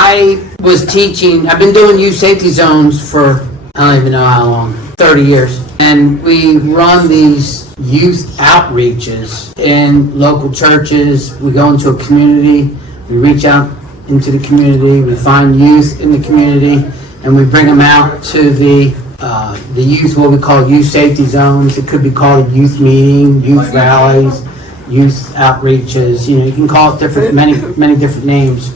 I was teaching, I've been doing youth safety zones for, I don't even know how long, 30 years. And we run these youth outreaches in local churches. We go into a community, we reach out into the community, we find youth in the community, and we bring them out to the youth, what we call youth safety zones. It could be called a youth meeting, youth rallies, youth outreaches. You can call it many different names.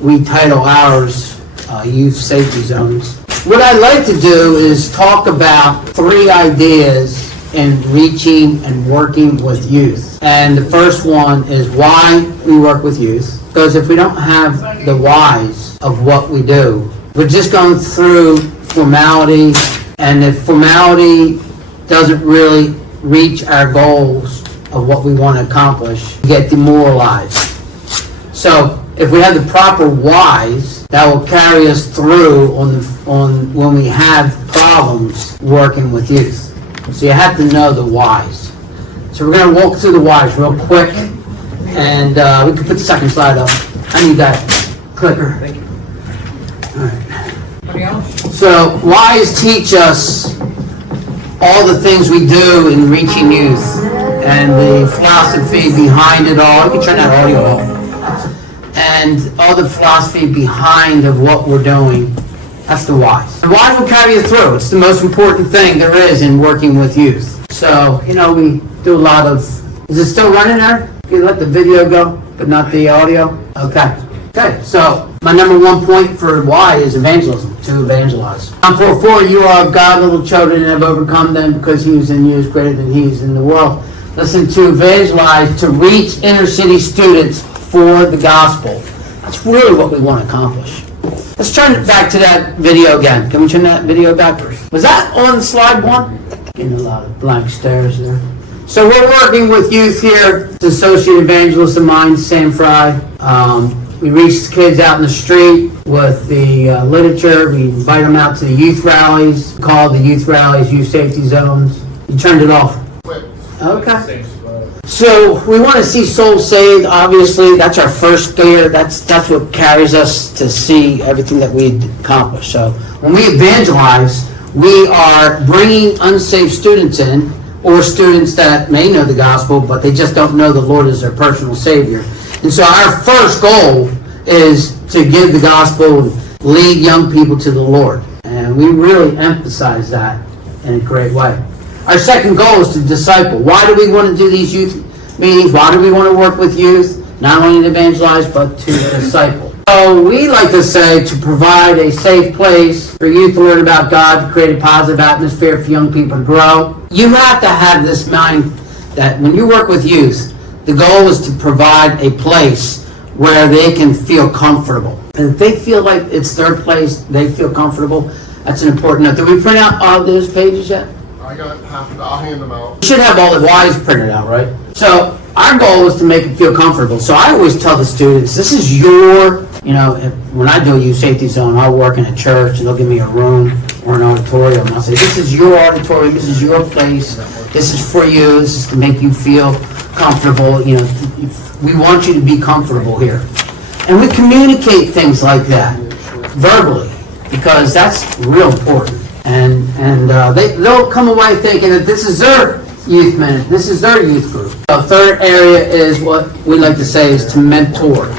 We title ours youth safety zones. What I'd like to do is talk about 3 ideas in reaching and working with youth. And the first one is why we work with youth. Because if we don't have the whys of what we do, we're just going through formality, and if formality doesn't really reach our goals of what we want to accomplish, we get demoralized. So if we have the proper whys, that will carry us through on when we have problems working with youth. So you have to know the whys. So we're going to walk through the whys real quick, and we can put the second slide up. I need that clicker. Thank you. All right. So whys teach us all the things we do in reaching youth and the philosophy behind it all. You can turn that audio off. And all the philosophy behind of what we're doing. That's the whys. The whys will carry you through. It's the most important thing there is in working with youth. So, we do a lot of... Is it still running there? You let the video go, but not the audio? Okay. Okay, so my number 1 point for why is evangelism, to evangelize. John 4:4, you are of God, little children, and have overcome them, because he who is in you is greater than he is in the world. Listen, to evangelize, to reach inner city students for the gospel. That's really what we want to accomplish. Let's turn it back to that video again. Can we turn that video back? Was that on slide 1? Getting a lot of blank stares there. So we're working with youth here. It's Associate Evangelist of mine, Sam Fry. We reach the kids out in the street with the literature. We invite them out to the youth rallies, called the youth rallies youth safety zones. You turned it off. Okay. So we want to see souls saved. Obviously, that's our first gear. That's what carries us to see everything that we accomplish. So when we evangelize, we are bringing unsaved students in, or students that may know the gospel, but they just don't know the Lord as their personal Savior. And so our first goal is to give the gospel and lead young people to the Lord. And we really emphasize that in a great way. Our second goal is to disciple. Why do we want to do these youth meetings? Why do we want to work with youth? Not only to evangelize, but to disciple. So we like to say to provide a safe place for youth to learn about God, to create a positive atmosphere for young people to grow. You have to have this mind that when you work with youth, the goal is to provide a place where they can feel comfortable. And if they feel like it's their place, they feel comfortable, that's an important note. Did we print out all those pages yet? I got half of it. I'll hand them out. You should have all the whys printed out, right? So our goal is to make them feel comfortable. So I always tell the students, this is your, when I do a youth safety zone, I'll work in a church and they'll give me a room or an auditorium. I'll say, this is your auditorium, this is your place, this is for you, this is to make you feel comfortable. We want you to be comfortable here. And we communicate things like that verbally, because that's real important. And they'll come away thinking that this is their youth ministry, this is their youth group. The third area is what we like to say is to mentor.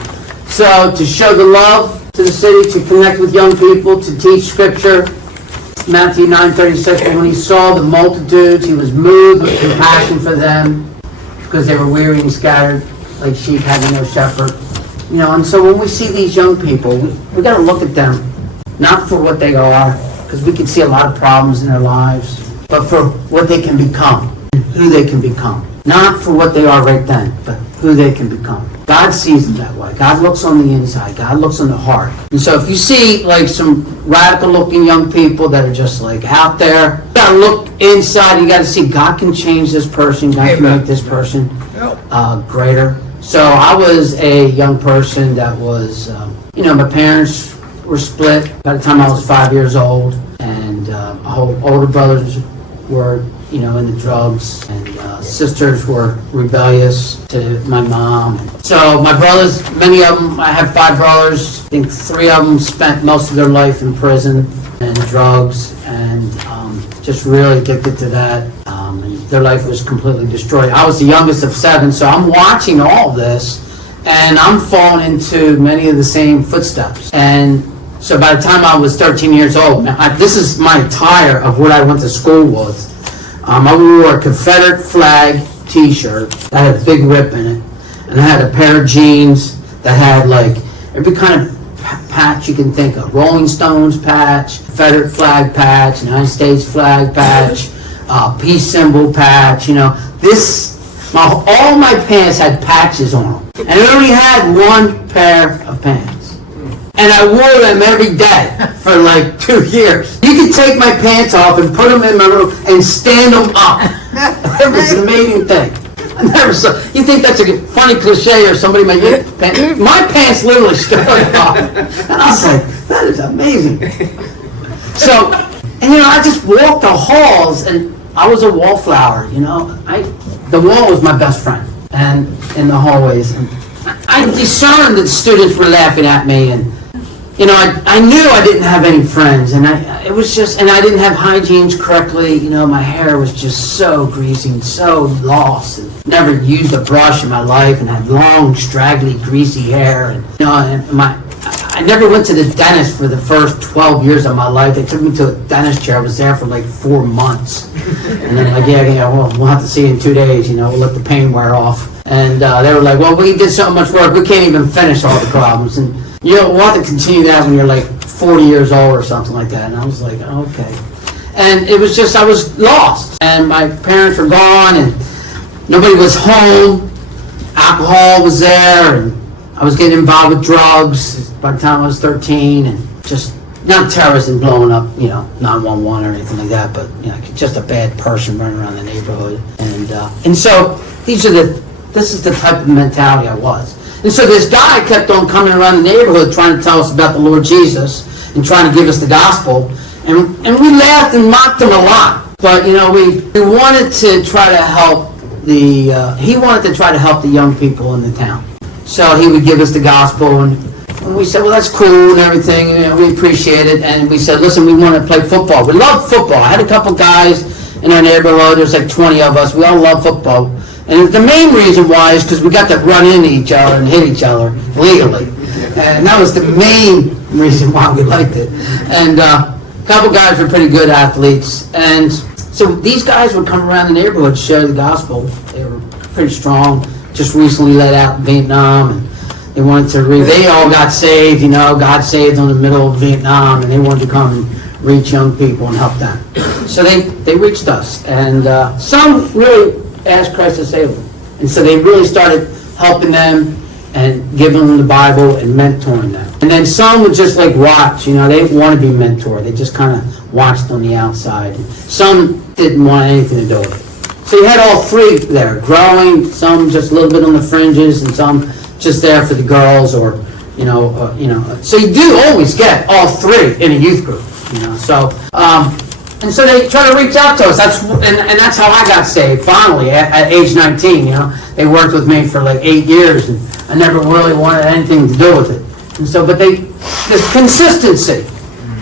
So to show the love to the city, to connect with young people, to teach scripture. Matthew 9:36, but when he saw the multitudes, he was moved with compassion for them, because they were weary and scattered, like sheep having no shepherd. And so when we see these young people, we got to look at them, not for what they are, because we can see a lot of problems in their lives, but for what they can become, and who they can become. Not for what they are right then, but who they can become. God sees them that way. God looks on the inside. God looks on the heart. And so if you see like some radical looking young people that are just like out there, you got to look inside. You got to see God can change this person. God can make this person greater. So I was a young person that was, my parents were split by the time I was 5 years old, and my whole older brothers were, in the drugs, and sisters were rebellious to my mom. So my brothers, many of them, I have 5 brothers. I think 3 of them spent most of their life in prison and drugs, and just really addicted to that. And their life was completely destroyed. I was the youngest of 7, so I'm watching all this, and I'm falling into many of the same footsteps. And so by the time I was 13 years old, this is my attire of what I went to school with. I wore a Confederate flag t-shirt that had a big rip in it, and I had a pair of jeans that had like every kind of patch you can think of. Rolling Stones patch, Confederate flag patch, United States flag patch, peace symbol patch, all my pants had patches on them. And I only had 1 pair of pants. And I wore them every day for like 2 years. You could take my pants off and put them in my room and stand them up. It was an amazing thing. I never saw. You think that's a funny cliche or somebody might get pants? My pants literally stood up. And I was like, that is amazing. So, and I just walked the halls, and I was a wallflower, the wall was my best friend, and in the hallways. And I discerned that students were laughing at me, and I knew I didn't have any friends, and I didn't have hygiene correctly. My hair was just so greasy and so lost, and never used a brush in my life, and had long, straggly, greasy hair, and I never went to the dentist for the first 12 years of my life. They took me to a dentist chair. I was there for like 4 months, and they're like, yeah, well, we'll have to see you in 2 days. We'll let the pain wear off. And they were like, well, we did so much work, we can't even finish all the problems. And we'll have to continue that when you're like 40 years old or something like that. And I was like, okay. And it was just, I was lost. And my parents were gone, and nobody was home. Alcohol was there, and I was getting involved with drugs by the time I was 13, and just, not terrorism blowing up, 911 or anything like that, but, just a bad person running around the neighborhood. And so, this is the type of mentality I was. And so this guy kept on coming around the neighborhood trying to tell us about the Lord Jesus and trying to give us the gospel. And we laughed and mocked him a lot. But, we wanted to try to help he wanted to try to help the young people in the town. So he would give us the gospel, and we said, well, that's cool and everything, we appreciate it. And we said, listen, we want to play football. We love football. I had a couple guys in our neighborhood. There's like 20 of us. We all love football. And the main reason why is because we got to run into each other and hit each other legally. And that was the main reason why we liked it. And a couple guys were pretty good athletes. And so these guys would come around the neighborhood, share the gospel. They were pretty strong. Just recently let out in Vietnam. And they wanted to they all got saved, God saved them in the middle of Vietnam. And they wanted to come and reach young people and help them. So they reached us. And some really asked Christ to save them. And so they really started helping them and giving them the Bible and mentoring them. And then some would just like watch, they didn't want to be mentored. They just kind of watched on the outside. Some didn't want anything to do with it. So you had all 3 there, growing, some just a little bit on the fringes, and some just there for the girls, or, So you do always get all 3 in a youth group, So, and so they try to reach out to us. That's how I got saved, finally, at age 19, They worked with me for like 8 years, and I never really wanted anything to do with it. And so, but the consistency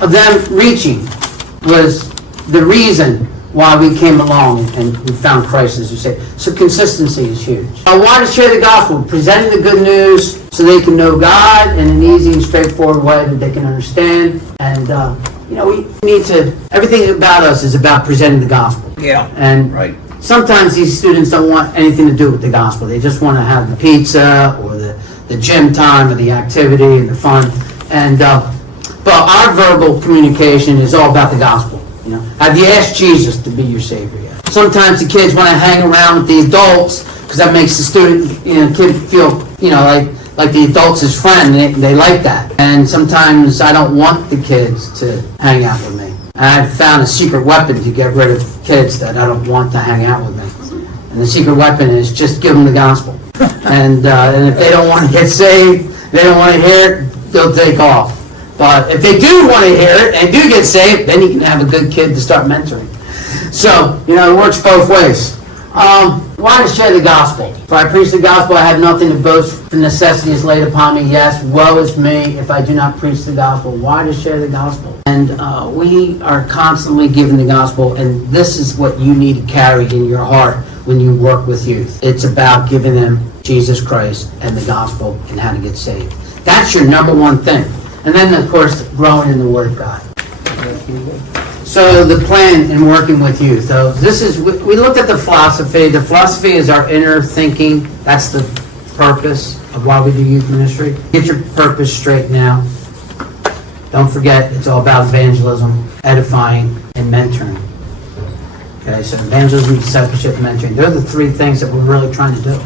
of them reaching was the reason why we came along and we found Christ, as you say. So consistency is huge. I want to share the gospel, presenting the good news so they can know God in an easy and straightforward way that they can understand. And, we need to, everything about us is about presenting the gospel. Yeah, and right. Sometimes these students don't want anything to do with the gospel. They just want to have the pizza or the gym time or the activity and the fun. And but our verbal communication is all about the gospel. Have you asked Jesus to be your Savior yet? Sometimes the kids want to hang around with the adults because that makes the kid feel, like the adult's his friend. They like that. And sometimes I don't want the kids to hang out with me. I've found a secret weapon to get rid of kids that I don't want to hang out with me. And the secret weapon is just give them the gospel. And if they don't want to get saved, they don't want to hear it, they'll take off. But if they do want to hear it and do get saved, then you can have a good kid to start mentoring. So, it works both ways. Why to share the gospel? If I preach the gospel, I have nothing to boast. The necessity is laid upon me. Yes, woe is me if I do not preach the gospel. Why to share the gospel? And we are constantly giving the gospel, and this is what you need to carry in your heart when you work with youth. It's about giving them Jesus Christ and the gospel and how to get saved. That's your number one thing. And then, of course, growing in the Word of God. So the plan in working with youth. So this is, we looked at the philosophy. The philosophy is our inner thinking. That's the purpose of why we do youth ministry. Get your purpose straight now. Don't forget, it's all about evangelism, edifying, and mentoring. Okay, so evangelism, discipleship, and mentoring. They're the three things that we're really trying to do.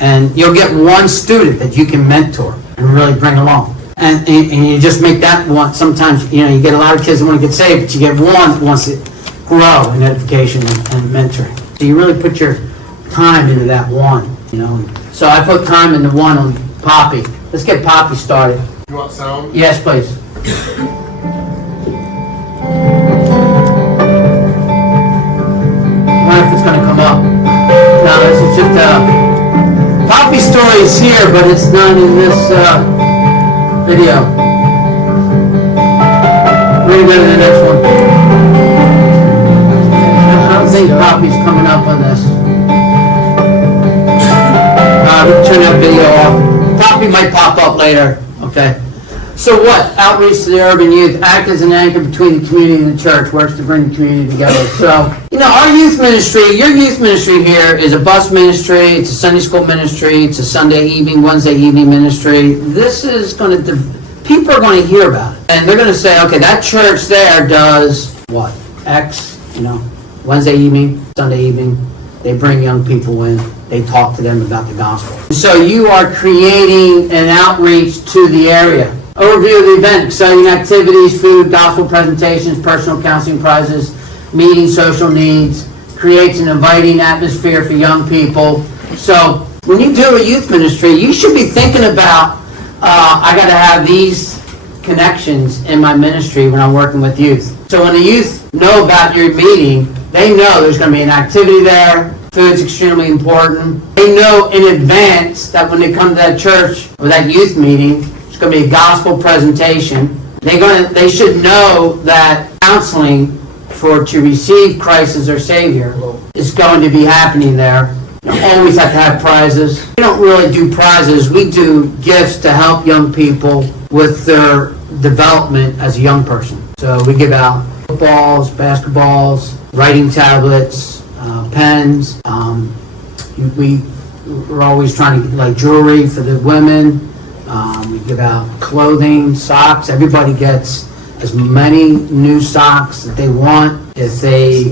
And you'll get one student that you can mentor and really bring along. And you just make that one. Sometimes, you get a lot of kids that want to get saved, but you get one that wants to grow in edification and mentoring. So you really put your time into that one, So I put time into one on Poppy. Let's get Poppy started. You want sound? Yes, please. I wonder if it's going to come up. No, this is just Poppy's story is here, but it's not in this video. We're going to go to the next one. I don't think Poppy's coming up on this. Turn that video off. Poppy might pop up later. Okay. So what? Outreach to the urban youth. Act as an anchor between the community and the church. Works to bring the community together. So, our youth ministry, your youth ministry here is a bus ministry. It's a Sunday school ministry. It's a Sunday evening, Wednesday evening ministry. This is going to, people are going to hear about it. And they're going to say, okay, that church there does what? X, Wednesday evening, Sunday evening. They bring young people in. They talk to them about the gospel. So you are creating an outreach to the area. Overview of the event, exciting activities, food, gospel presentations, personal counseling prizes, meeting social needs, creates an inviting atmosphere for young people. So when you do a youth ministry, you should be thinking about, I got to have these connections in my ministry when I'm working with youth. So when the youth know about your meeting, they know there's going to be an activity there. Food's extremely important. They know in advance that when they come to that church or that youth meeting, it's going to be a gospel presentation. They should know that counseling to receive Christ as their Savior is going to be happening there. You always have to have prizes. We don't really do prizes. We do gifts to help young people with their development as a young person. So we give out footballs, basketballs, writing tablets, pens. We're always trying to get jewelry for the women. We give out clothing, socks. Everybody gets as many new socks that they want. If they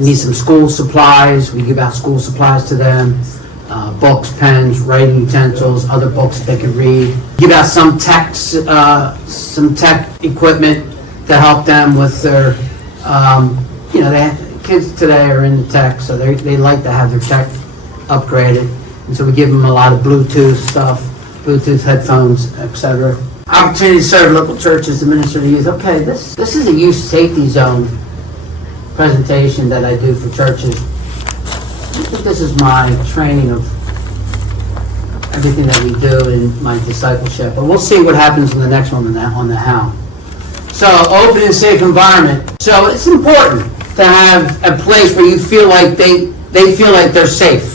need some school supplies, we give out school supplies to them. Books, pens, writing utensils, other books they can read. Give out some tech equipment to help them with their, kids today are into tech, so they like to have their tech upgraded. And so we give them a lot of Bluetooth stuff, Bluetooth headphones, etc. Opportunity to serve local churches to minister to youth. Okay, this is a youth safety zone presentation that I do for churches. I think this is my training of everything that we do in my discipleship. But we'll see what happens in the next one on the how. So, open and safe environment. So it's important to have a place where you feel like they feel like they're safe.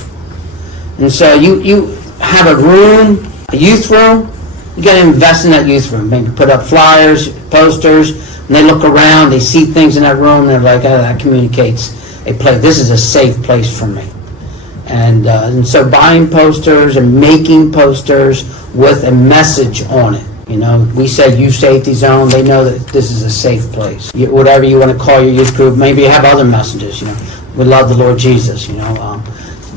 And so you have a room, a youth room, you got to invest in that youth room. Maybe put up flyers, posters, and they look around, they see things in that room, and they're like, oh, that communicates a place. This is a safe place for me. And so buying posters and making posters with a message on it. We say youth safety zone. They know that this is a safe place. Whatever you want to call your youth group, maybe you have other messages. We love the Lord Jesus.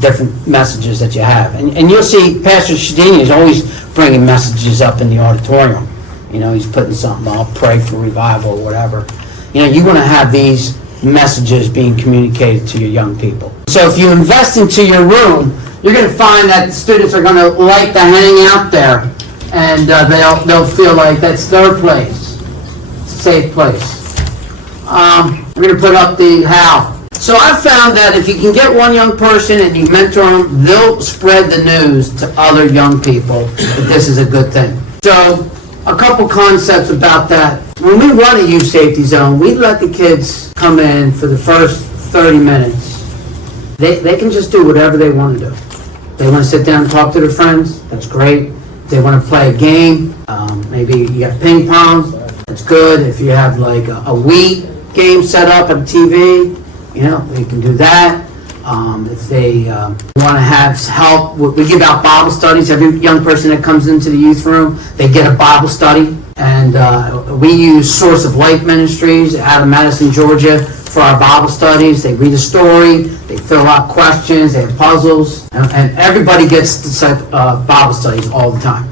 Different messages that you have, and you'll see Pastor Shadini is always bringing messages up in the auditorium. He's putting something. I'll pray for revival or whatever. You want to have these messages being communicated to your young people. So if you invest into your room, you're going to find that students are going to like to hang out there. And they'll feel like that's their place. It's a safe place. We're going to put up the how. So I found that if you can get one young person and you mentor them, they'll spread the news to other young people that this is a good thing. So a couple concepts about that. When we run a youth safety zone, we let the kids come in for the first 30 minutes. They can just do whatever they want to do. They want to sit down and talk to their friends, that's great. If they want to play a game, maybe you got ping pong, that's good. If you have like a Wii game set up on TV, you know, they can do that. If they want to have help, we give out Bible studies. Every young person that comes into the youth room, they get a Bible study. And we use Source of Life Ministries out of Madison, Georgia for our Bible studies. They read a story, they fill out questions, they have puzzles, and everybody gets Bible studies all the time.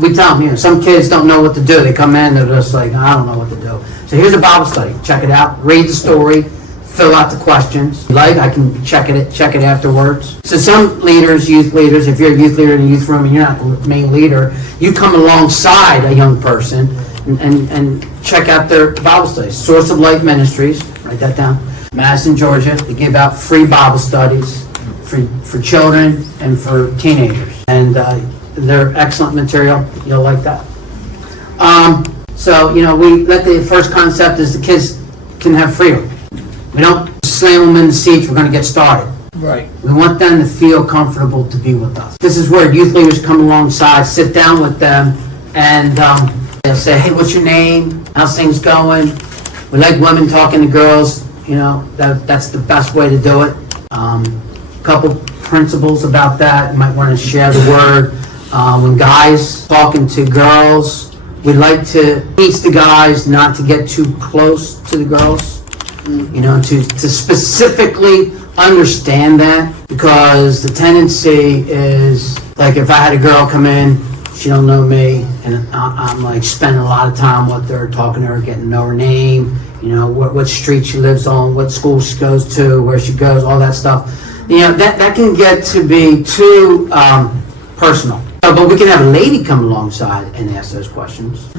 We tell them, you know, some kids don't know what to do. They come in, they're just like, I don't know what to do. So here's a Bible study. Check it out, read the story, fill out the questions. Like, I can check it afterwards. So some leaders, youth leaders, if you're a youth leader in a youth room and you're not the main leader, you come alongside a young person and check out their Bible studies. Source of Life Ministries, write that down. Madison, Georgia, they give out free Bible studies for children and for teenagers. And they're excellent material. You'll like that. So, you know, the first concept is the kids can have freedom. We don't slam them in the seats, we're going to get started. Right. We want them to feel comfortable to be with us. This is where youth leaders come alongside, sit down with them, and they'll say, hey, what's your name? How's things going? We like women talking to girls. You know, that's the best way to do it. Couple principles about that. You might want to share the word. When guys talking to girls, we like to teach the guys not to get too close to the girls. You know, to specifically understand that, because the tendency is, like, if I had a girl come in, she don't know me, and I'm like spending a lot of time with her, talking to her, getting to know her name, you know, what street she lives on, what school she goes to, where she goes, all that stuff. You know, that can get to be too personal. But we can have a lady come alongside and ask those questions.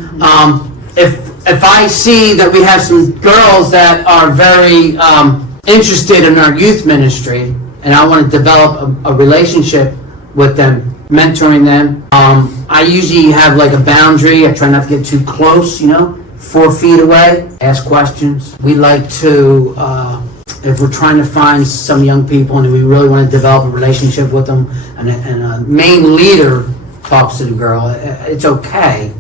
If I see that we have some girls that are very interested in our youth ministry, and I want to develop a relationship with them, mentoring them, I usually have like a boundary. I try not to get too close, you know, 4 feet away, ask questions. We like to, if we're trying to find some young people and we really want to develop a relationship with them, and a main leader talks to the girl, it's okay.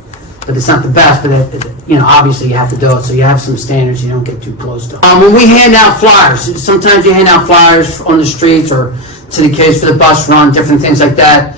But it's not the best, but you know, obviously you have to do it, so you have some standards, you don't get too close to them. When we hand out flyers, sometimes you hand out flyers on the streets or to the kids for the bus run, different things like that.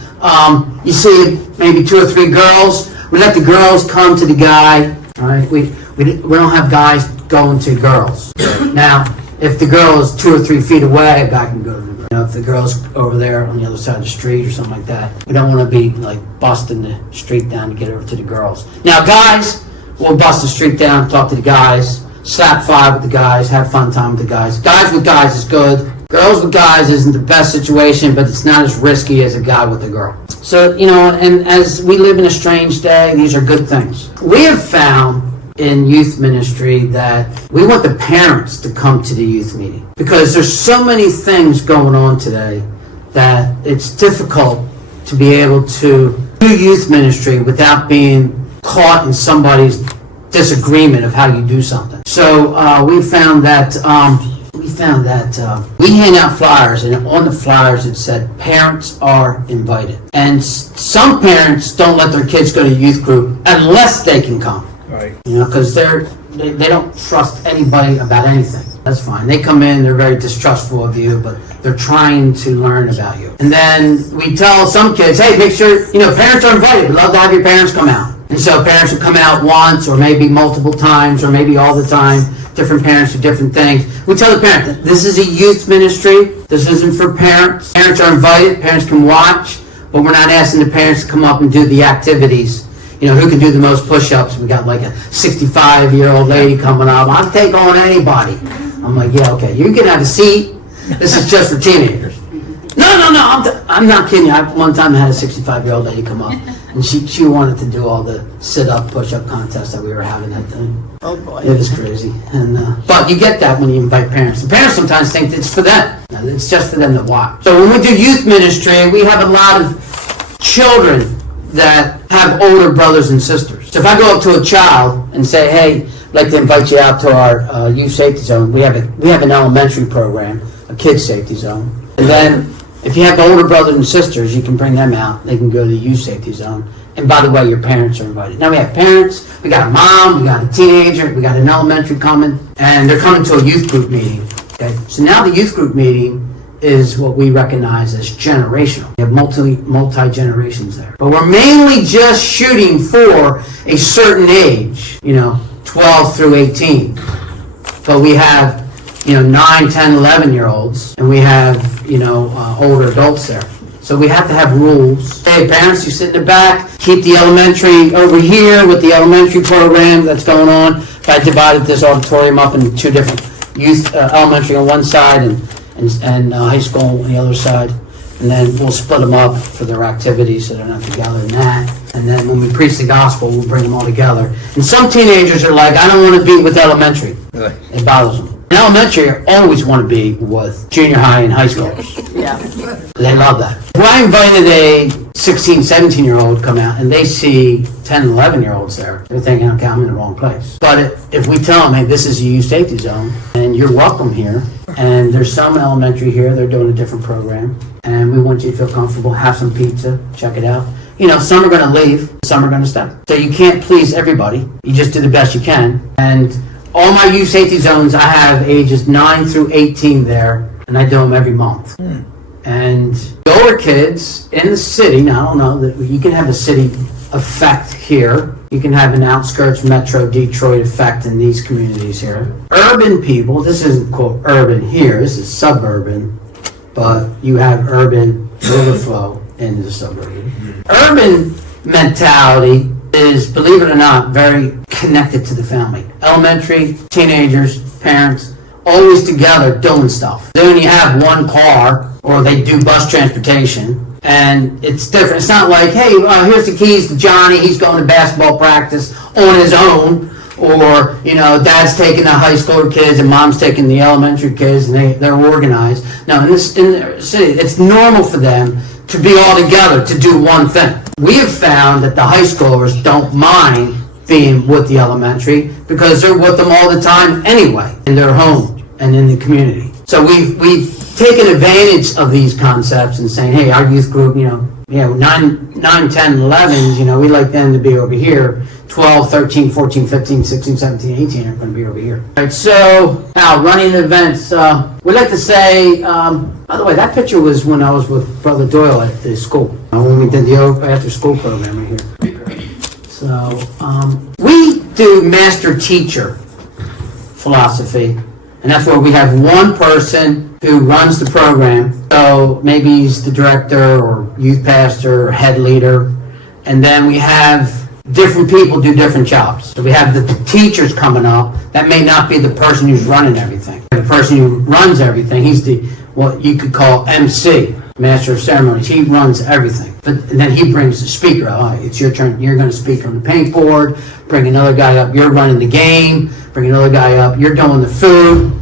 You see maybe 2 or 3 girls, we let the girls come to the guy, all right? We don't have guys going to girls. Now, if the girl is 2 or 3 feet away, a guy can go to the girl. You know, if the girl's over there on the other side of the street or something like that, we don't want to be like busting the street down to get over to the girls. Now, guys, we'll bust the street down, talk to the guys, slap 5 with the guys, have fun time with the guys. Guys with guys is good. Girls with guys isn't the best situation, but it's not as risky as a guy with a girl. So, you know, and as we live in a strange day, these are good things. We have found in youth ministry that we want the parents to come to the youth meeting, because there's so many things going on today that it's difficult to be able to do youth ministry without being caught in somebody's disagreement of how you do something. So we found that we hand out flyers, and on the flyers it said parents are invited, and some parents don't let their kids go to youth group unless they can come. Right. You know, because they don't trust anybody about anything. That's fine. They come in, they're very distrustful of you, but they're trying to learn about you. And then we tell some kids, hey, make sure, you know, parents are invited. We'd love to have your parents come out. And so parents will come out once, or maybe multiple times, or maybe all the time. Different parents do different things. We tell the parent that this is a youth ministry. This isn't for parents. Parents are invited. Parents can watch, but we're not asking the parents to come up and do the activities. You know, who can do the most push-ups? We got like a 65-year-old lady coming up. I'll take on anybody. I'm like, yeah, okay. You can have a seat. This is just for teenagers. I'm not kidding you. One time I had a 65-year-old lady come up, and she wanted to do all the sit-up, push-up contests that we were having that time. Oh boy. It was crazy. But you get that when you invite parents. The parents sometimes think it's for them. It's just for them to watch. So when we do youth ministry, we have a lot of children that have older brothers and sisters. So if I go up to a child and say, hey, I'd like to invite you out to our youth safety zone. We have an elementary program, a kids safety zone. And then if you have older brothers and sisters, you can bring them out. They can go to the youth safety zone. And by the way, your parents are invited. Now we have parents, we got a mom, we got a teenager, we got an elementary coming, and they're coming to a youth group meeting. Okay? So now the youth group meeting is what we recognize as generational. We have multi-generations there. But we're mainly just shooting for a certain age, 12 through 18. But we have 9, 10, 11-year-olds, and we have, older adults there. So we have to have rules. Hey, parents, you sit in the back, keep the elementary over here with the elementary program that's going on. If I divided this auditorium up into two different youth, elementary on one side and high school on the other side, and then we'll split them up for their activities so they're not together in that. And then when we preach the gospel, we'll bring them all together. And some teenagers are like, I don't want to be with elementary. Really? It bothers them. In elementary, I always want to be with junior high and high schoolers. Yeah. They love that. If I invited a 16, 17-year-old come out and they see 10, 11-year-olds there, they're thinking, okay, I'm in the wrong place. But if we tell them, hey, this is a youth safety zone, and you're welcome here, and there's some elementary here, they're doing a different program, and we want you to feel comfortable, have some pizza, check it out. Some are going to leave, some are going to stay. So you can't please everybody. You just do the best you can. And all my youth safety zones, I have ages 9 through 18 there, and I do them every month. And the older kids in the city, now I don't know, that you can have a city effect here. You can have an outskirts metro Detroit effect in these communities here. Urban people, this isn't quote urban here, this is suburban, but you have urban overflow into the suburban. Urban mentality is, believe it or not, very connected to the family. Elementary, teenagers, parents, always together doing stuff. Then you have one car, or they do bus transportation, and it's different. It's not like, hey, here's the keys to Johnny, he's going to basketball practice on his own, or, dad's taking the high schooler kids and mom's taking the elementary kids, and they're organized. No, in the city, it's normal for them to be all together, to do one thing. We have found that the high schoolers don't mind being with the elementary because they're with them all the time anyway, in their home and in the community. So we've taken advantage of these concepts and saying, hey, our youth group, 9, 10, 11s, we like them to be over here. 12, 13, 14, 15, 16, 17, 18 are going to be over here. All right, so now running events. We'd like to say, by the way, that picture was when I was with Brother Doyle at the school, when we did the after-school program right here. So we do master-teacher philosophy, and that's where we have one person who runs the program. So maybe he's the director or youth pastor or head leader, and then we have different people do different jobs. So we have the teachers coming up. That may not be the person who's running everything. The person who runs everything, he's the what you could call MC, Master of Ceremonies. He runs everything. But then he brings the speaker out. All right, it's your turn. You're going to speak on the paint board. Bring another guy up. You're running the game. Bring another guy up. You're doing the food.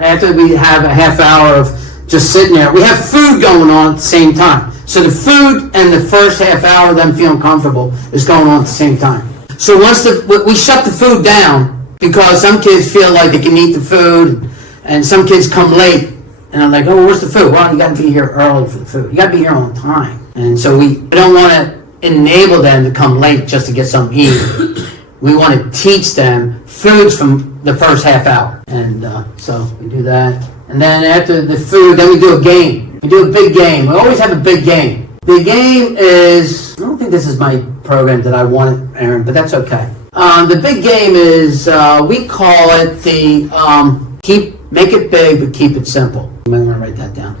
After we have a half hour of just sitting there, we have food going on at the same time. So the food and the first half hour of them feeling comfortable is going on at the same time. So once we shut the food down, because some kids feel like they can eat the food, and some kids come late, and I'm like, oh, where's the food? Well, you got to be here early for the food. You got to be here on time. And so we don't want to enable them to come late just to get something eaten. We want to teach them foods from the first half hour. And so we do that. And then after the food, then we do a game. We do a big game. We always have a big game. The game is, I don't think this is my program that I wanted, Aaron, but that's okay. The big game is, we call it the make it big, but keep it simple. You might want to write that down.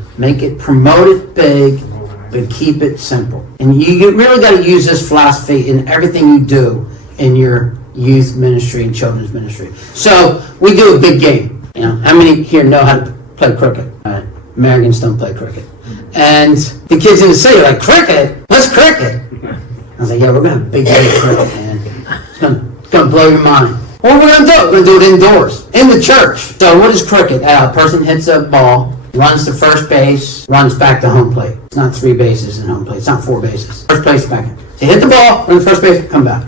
Promote it big, but keep it simple. And you really got to use this philosophy in everything you do in your youth ministry and children's ministry. So we do a big game. How many here know how to play cricket? All right. Americans don't play cricket. And the kids in the city are like, cricket? What's cricket? I was like, yeah, we're going to have a big game of cricket, man. It's going to blow your mind. What we're going to do? We're going to do it indoors, in the church. So what is cricket? A person hits a ball, runs to first base, runs back to home plate. It's not 3 bases in home plate. It's not 4 bases. First base back in. So you hit the ball, run to first base, come back.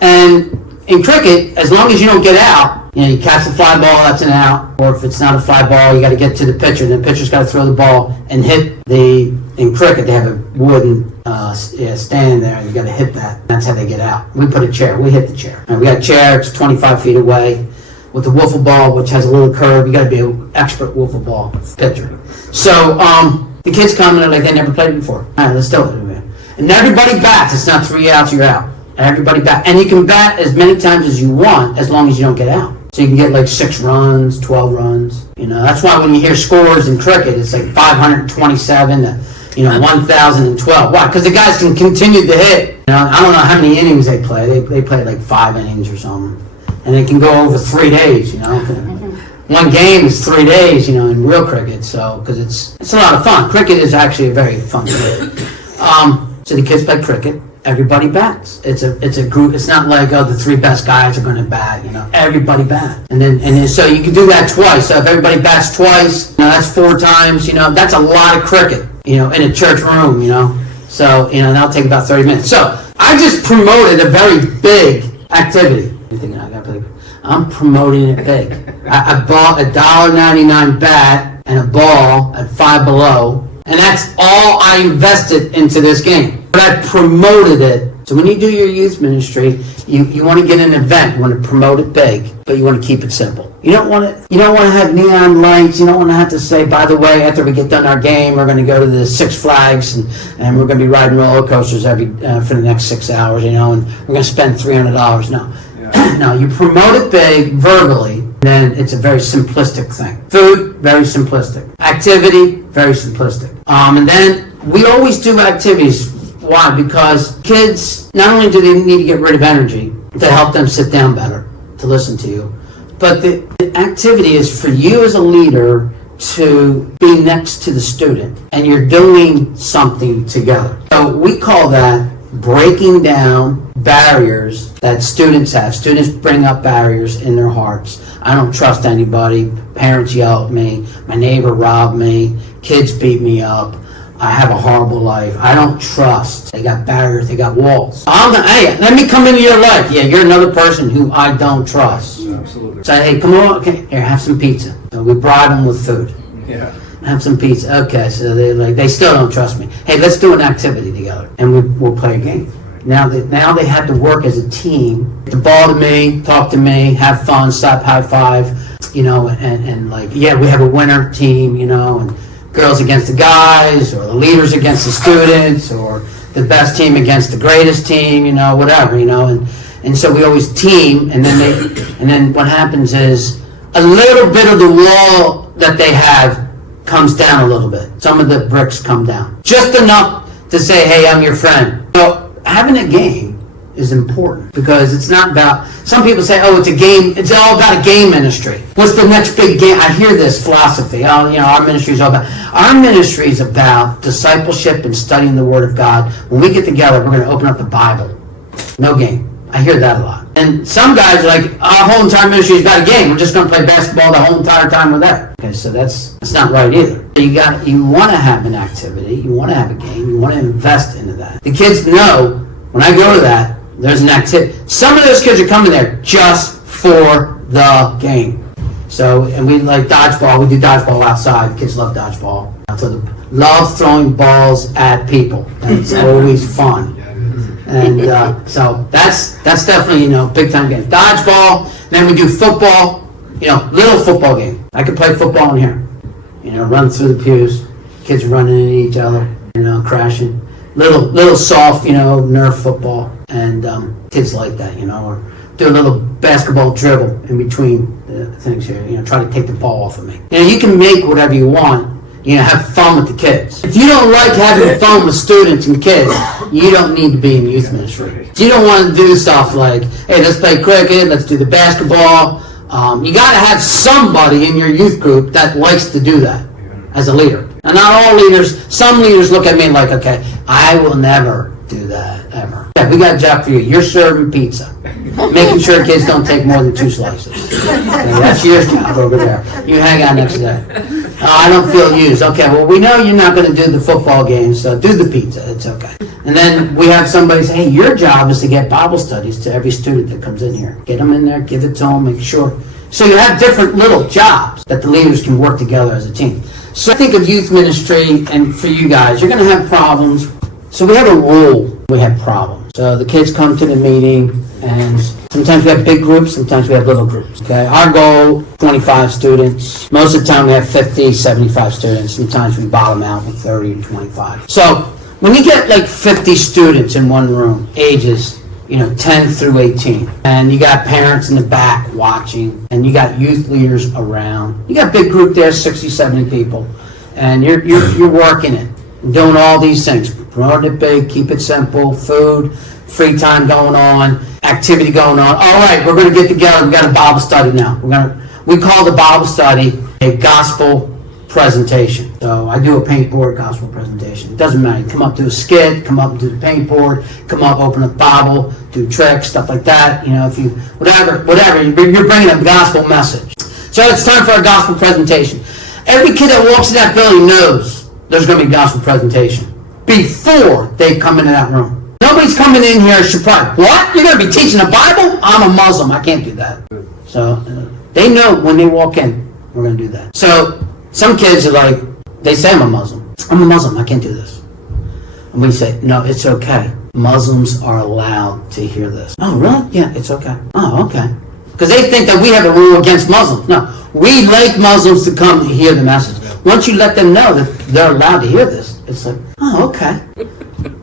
And in cricket, as long as you don't get out, you catch the fly ball, that's an out. Or if it's not a fly ball, you got to get to the pitcher. The pitcher's got to throw the ball and hit in cricket, they have a wooden stand there, and you got to hit that. That's how they get out. We put a chair. We hit the chair. And we got a chair. It's 25 feet away with the wiffle ball, which has a little curve. You got to be an expert wiffle ball pitcher. So the kids come and they're like, they never played before. All right, let's do it. And everybody bats. It's not 3 outs, you're out. Everybody bat. And you can bat as many times as you want as long as you don't get out. So you can get like 6 runs, 12 runs. That's why when you hear scores in cricket, it's like 527 to 1,012. Why? Because the guys can continue to hit. I don't know how many innings they play. They play like 5 innings or something. And they can go over 3 days, One game is 3 days, in real cricket. So, because it's a lot of fun. Cricket is actually a very fun sport. So the kids play cricket. Everybody bats. It's a group. It's not like the 3 best guys are going to bat. Everybody bats. And then so you can do that twice. So if everybody bats twice, that's 4 times. That's a lot of cricket. In a church room. So that'll take about 30 minutes. So I just promoted a very big activity. You're thinking I got to play? I'm promoting it big. I bought a $1.99 bat and a ball at Five Below, and that's all I invested into this game. But I promoted it. So when you do your youth ministry, you want to get an event, you want to promote it big, but you want to keep it simple. You don't want to have neon lights. You don't want to have to say, by the way, after we get done our game, we're going to go to the Six Flags and we're going to be riding roller coasters for the next 6 hours, and we're going to spend $300. No. Yeah. No, you promote it big verbally, then it's a very simplistic thing. Food, very simplistic. Activity, very simplistic. And then we always do activities. Why? Because kids, not only do they need to get rid of energy to help them sit down better, to listen to you, but the activity is for you as a leader to be next to the student, and you're doing something together. So we call that breaking down barriers that students have. Students bring up barriers in their hearts. I don't trust anybody. Parents yell at me. My neighbor robbed me. Kids beat me up. I have a horrible life. I don't trust. They got barriers. They got walls. Hey, let me come into your life. Yeah, you're another person who I don't trust. Absolutely. So, hey, come on. Okay, here, have some pizza. So we bribe them with food. Yeah. Have some pizza. Okay, so they still don't trust me. Hey, let's do an activity together, and we'll play a game. Now they have to work as a team. Get the ball to me, talk to me, have fun, stop, high five, and we have a winner team, and girls against the guys, or the leaders against the students, or the best team against the greatest team, whatever, and so we always team, and then what happens is a little bit of the wall that they have comes down a little bit. Some of the bricks come down. Just enough to say, hey, I'm your friend. So having a game is important, because it's not about, some people say, oh, it's a game, it's all about a game ministry. What's the next big game? I hear this philosophy, our ministry is all about, our ministry is about discipleship and studying the Word of God. When we get together, we're going to open up the Bible. No game. I hear that a lot. And some guys are like, our whole entire ministry is about a game. We're just going to play basketball the whole entire time we're there. Okay, so that's not right either. You want to have an activity, you want to have a game, you want to invest into that. The kids know, when I go to that, there's an activity. Some of those kids are coming there just for the game. So, and we like dodgeball. We do dodgeball outside. Kids love dodgeball. So love throwing balls at people. It's always fun. And so that's definitely, big time game. Dodgeball. Then we do football. Little football game. I could play football in here. Run through the pews. Kids running into each other. Crashing. Little soft, Nerf football, and kids like that, or do a little basketball dribble in between the things here, try to take the ball off of me. You can make whatever you want, have fun with the kids. If you don't like having fun with students and kids, you don't need to be in youth ministry. If you don't want to do stuff like, hey, let's play cricket, let's do the basketball, you got to have somebody in your youth group that likes to do that as a leader. And not all leaders, some leaders look at me like, okay, I will never do that, ever. Yeah, we got a job for you. You're serving pizza. Making sure kids don't take more than 2 slices. Okay, that's your job over there. You hang out next to that. I don't feel used. Okay, well, we know you're not going to do the football games, so do the pizza. It's okay. And then we have somebody say, hey, your job is to get Bible studies to every student that comes in here. Get them in there, give it to them, make sure. So you have different little jobs that the leaders can work together as a team. So I think of youth ministry, and for you guys, you're going to have problems. So we have a rule. We have problems. So the kids come to the meeting, and sometimes we have big groups, sometimes we have little groups. Okay, our goal, 25 students. Most of the time we have 50, 75 students. Sometimes we bottom out with 30 and 25. So when you get like 50 students in one room, ages 10 through 18, and you got parents in the back watching, and you got youth leaders around. You got a big group there, 60, 70 people, and you're working it, doing all these things. Promote it big, keep it simple, food, free time going on, activity going on. All right, we're going to get together. We got a Bible study now. We call the Bible study a gospel presentation. So I do a paintboard gospel presentation. It doesn't matter. You come up to a skit, come up and do the paintboard, come up, open up the Bible, do tricks, stuff like that. If you whatever, you're bringing a gospel message. So it's time for a gospel presentation. Every kid that walks in that building knows there's going to be a gospel presentation before they come into that room. Nobody's coming in here surprised. What? You're going to be teaching the Bible? I'm a Muslim. I can't do that. So they know when they walk in, we're going to do that. So some kids are like, they say I'm a Muslim. I'm a Muslim. I can't do this. And we say, no, it's okay. Muslims are allowed to hear this. Oh, really? Yeah, it's okay. Oh, okay. Because they think that we have a rule against Muslims. No, we like Muslims to come to hear the message. Once you let them know that they're allowed to hear this, it's like, oh, okay.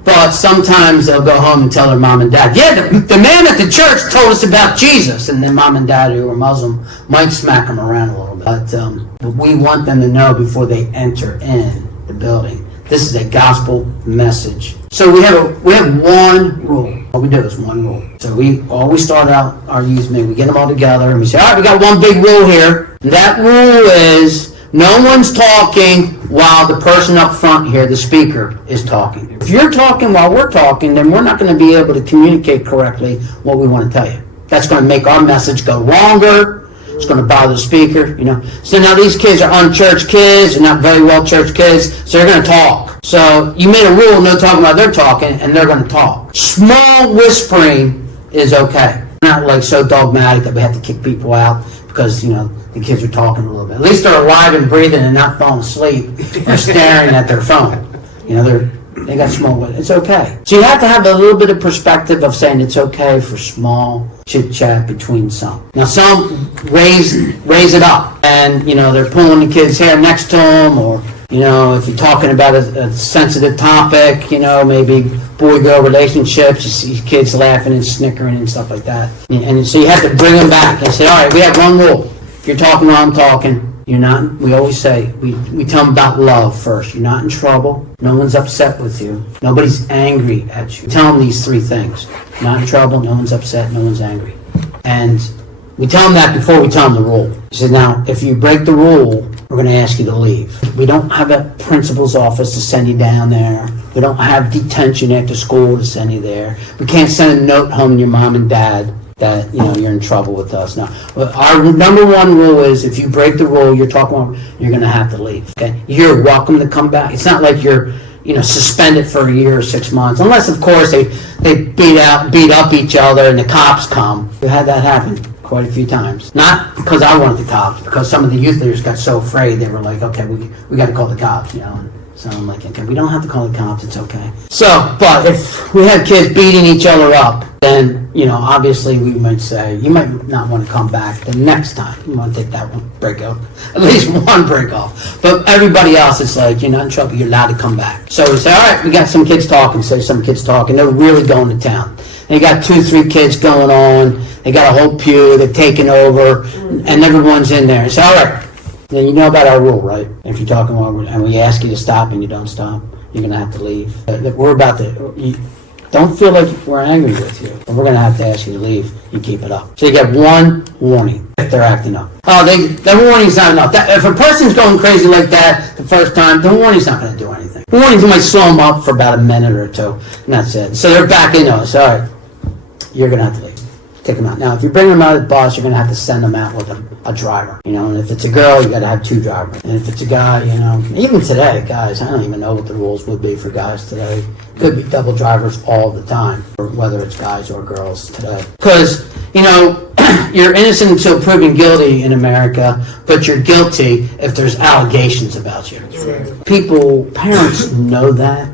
But sometimes they'll go home and tell their mom and dad, yeah, the man at the church told us about Jesus. And then mom and dad who are Muslim might smack them around a little bit. But we want them to know before they enter in the building, this is a gospel message. So we have one rule. All we do is one rule. So we always start out our youth meeting. We get them all together and we say, all right, we got one big rule here. And that rule is no one's talking while the person up front here, the speaker, is talking. If you're talking while we're talking, then we're not going to be able to communicate correctly what we want to tell you. That's going to make our message go longer. It's going to bother the speaker, So now these kids are unchurched kids. They're not very well church kids, so they're going to talk. So you made a rule, no talking while they're talking, and they're going to talk. Small whispering is okay. Not like so dogmatic that we have to kick people out because, the kids are talking a little bit. At least they're alive and breathing and not falling asleep or staring at their phone. They got small. It's okay. So you have to have a little bit of perspective of saying it's okay for small chit chat between some. Now some raise it up, and they're pulling the kid's hair next to them, or if you're talking about a sensitive topic, maybe boy-girl relationships, you see kids laughing and snickering and stuff like that. And so you have to bring them back and say, all right, we have one rule. If you're talking while I'm talking, you're not, we always say, we tell them about love first. You're not in trouble. No one's upset with you. Nobody's angry at you. Tell them these 3 things. Not in trouble, no one's upset, no one's angry. And we tell them that before we tell them the rule. We say, now, if you break the rule, we're going to ask you to leave. We don't have a principal's office to send you down there. We don't have detention after school to send you there. We can't send a note home to your mom and dad that you're in trouble with us. Now, our number 1 rule is if you break the rule, you're going to have to leave. Okay, you're welcome to come back. It's not like you're suspended for a year or 6 months, unless of course they beat up each other and the cops come. We had that happen quite a few times. Not because I wanted the cops, because some of the youth leaders got so afraid they were like, okay, we got to call the cops, And so I'm like, okay, we don't have to call the cops. It's okay. So, but if we had kids beating each other up, then obviously we might say you might not want to come back the next time. You want to take that one break off, at least one break off. But everybody else, it's like you're not in trouble. You're allowed to come back. So we say, all right, we got some kids talking. Say some kids talking. They're really going to town. And you got 2, 3 kids going on. They got a whole pew. They're taking over, and everyone's in there. So all right, then you know about our rule, right? If you're talking and we ask you to stop and you don't stop, you're going to have to leave. We're about to. don't feel like we're angry with you, but we're going to have to ask you to leave. You keep it up. So you get one warning if they're acting up. Oh, that warning's not enough. If a person's going crazy like that the first time, the warning's not going to do anything. The warnings might slow them up for about a minute or two, and that's it. So they're back in us. All right, you're going to have to leave. Take them out. Now, if you bring them out of the bus, you're going to have to send them out with a driver. And if it's a girl, you got to have 2 drivers. And if it's a guy, even today, guys, I don't even know what the rules would be for guys today. Could be double drivers all the time, or whether it's guys or girls today. Because, you're innocent until proven guilty in America, but you're guilty if there's allegations about you. Parents know that,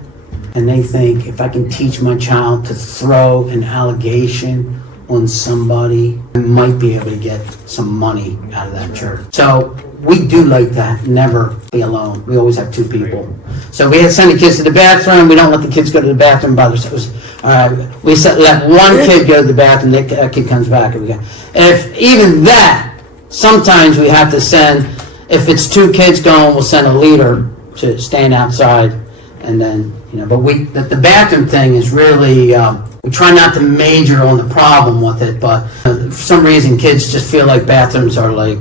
and they think, if I can teach my child to throw an allegation on somebody, I might be able to get some money out of that church. So we do like that, never be alone. We always have 2 people. So we had to send the kids to the bathroom. We don't let the kids go to the bathroom by themselves. We let one kid go to the bathroom, that kid comes back. If even that, sometimes we have to send, if it's 2 kids going, we'll send a leader to stand outside, and then, but the bathroom thing is really, we try not to major on the problem with it, but for some reason kids just feel like bathrooms are like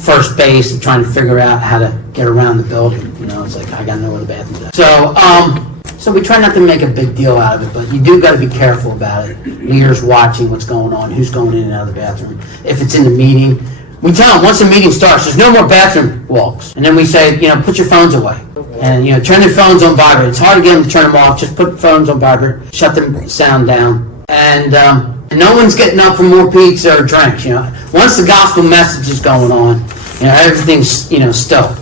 first base and trying to figure out how to get around the building. It's like, I gotta know where the bathroom is. So we try not to make a big deal out of it, but you do gotta be careful about it. Leaders watching what's going on, who's going in and out of the bathroom. If it's in the meeting, we tell them once the meeting starts, there's no more bathroom walks. And then we say, put your phones away. And, turn your phones on vibrate. It's hard to get them to turn them off. Just put phones on vibrate. Shut the sound down. And no one's getting up for more pizza or drinks, Once the gospel message is going on, everything's, still.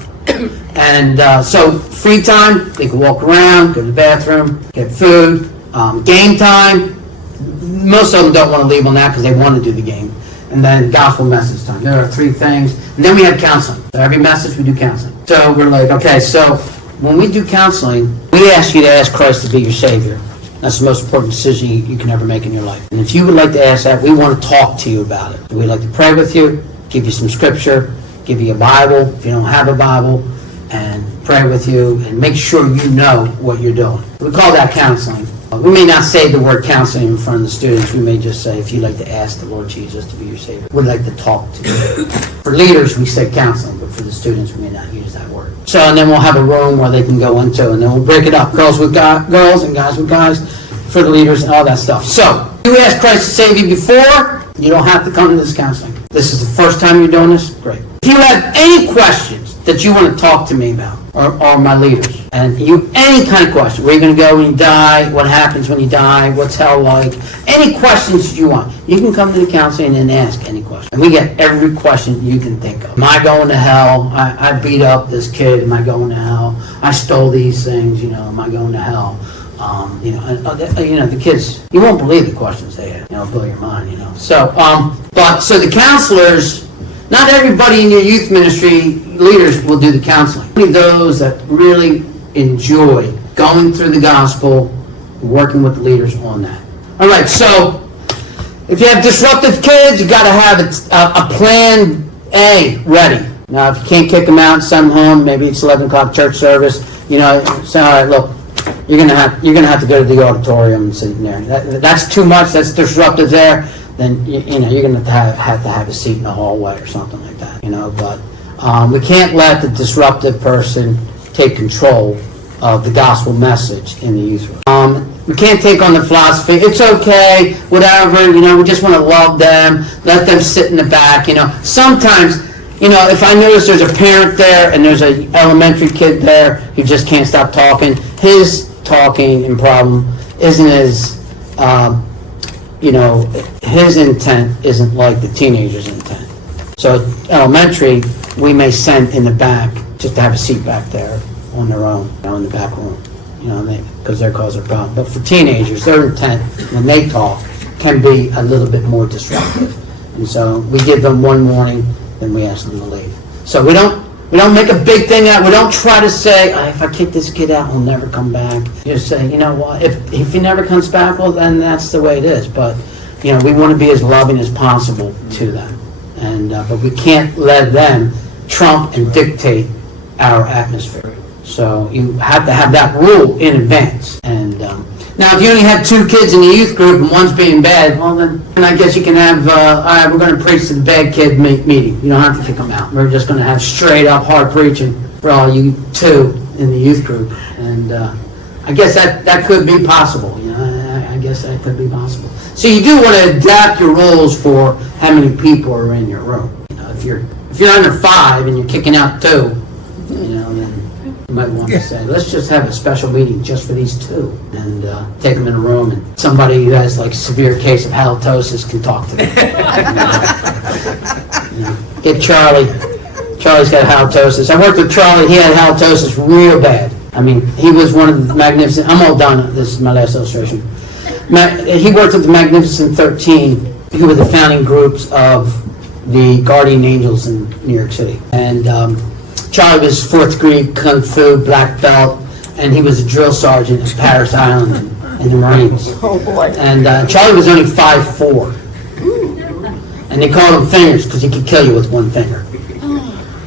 And so free time, they can walk around, go to the bathroom, get food. Game time, most of them don't want to leave on that because they want to do the game. And then gospel message time. There are 3 things. And then we have counseling. So every message we do counseling. So we're like, okay, so when we do counseling, we ask you to ask Christ to be your Savior. That's the most important decision you can ever make in your life. And if you would like to ask that, we want to talk to you about it. We'd like to pray with you, give you some scripture, give you a Bible if you don't have a Bible, and pray with you and make sure you know what you're doing. We call that counseling. We may not say the word counseling in front of the students. We may just say, if you'd like to ask the Lord Jesus to be your Savior, we'd like to talk to you. For leaders, we say counseling, but for the students, we may not use that word. So, and then we'll have a room where they can go into, and then we'll break it up. Girls with girls and guys with guys for the leaders and all that stuff. So, you asked Christ to save you before, you don't have to come to this counseling. This is the first time you're doing this? Great. If you have any questions that you want to talk to me about, or my leaders, and any kind of question, where you're going to go when you die, what happens when you die, what's hell like, any questions you want, you can come to the counseling and ask any question. And we get every question you can think of. Am I going to hell? I beat up this kid. Am I going to hell? I stole these things. Am I going to hell? The kids, you won't believe the questions they have. It'll blow your mind. So the counselors. Not everybody in your youth ministry leaders will do the counseling. Only those that really enjoy going through the gospel, working with the leaders on that. All right, so if you have disruptive kids, you got to have a plan A ready. Now, if you can't kick them out, send them home. Maybe it's 11 o'clock church service. Say, all right, look, you're gonna have to go to the auditorium and sit in there. That's too much. That's disruptive there. Then you're going to have a seat in the hallway or something like that, But we can't let the disruptive person take control of the gospel message in the youth room. We can't take on the philosophy. It's okay, whatever. We just want to love them. Let them sit in the back. Sometimes, if I notice there's a parent there and there's an elementary kid there who just can't stop talking, his talking and problem isn't as his intent isn't like the teenager's intent. So elementary, we may send in the back just to have a seat back there on their own, in the back room, because they're causing a problem. But for teenagers, their intent when they talk can be a little bit more disruptive. And so we give them one warning, then we ask them to leave. So we don't make a big thing out. We don't try to say, if I kick this kid out, he'll never come back. Just say, what? If he never comes back, well, then that's the way it is. But, we want to be as loving as possible to them. And but we can't let them trump and dictate our atmosphere. So you have to have that rule in advance. And Now, if you only have 2 kids in the youth group and one's being bad, well then I guess you can have, all right, we're going to preach to the bad kid meeting. You don't have to kick them out. We're just going to have straight up hard preaching for all you 2 in the youth group. And I guess that could be possible. You know, I guess that could be possible. So you do want to adapt your roles for how many people are in your room. You know, if you're under 5 and you're kicking out 2, you know, then you might want to say, let's just have a special meeting just for these 2 and take them in a room, and somebody who has like severe case of halitosis can talk to them. You know, get Charlie. Charlie's got halitosis. I worked with Charlie. He had halitosis real bad. I mean, he was one of the magnificent. I'm all done. This is my last illustration. He worked with the Magnificent 13, who were the founding groups of the Guardian Angels in New York City. And Charlie was 4th grade Kung Fu black belt, and he was a drill sergeant at Paris Island in the Marines. Oh boy. And Charlie was only 5'4". And they called him fingers because he could kill you with one finger.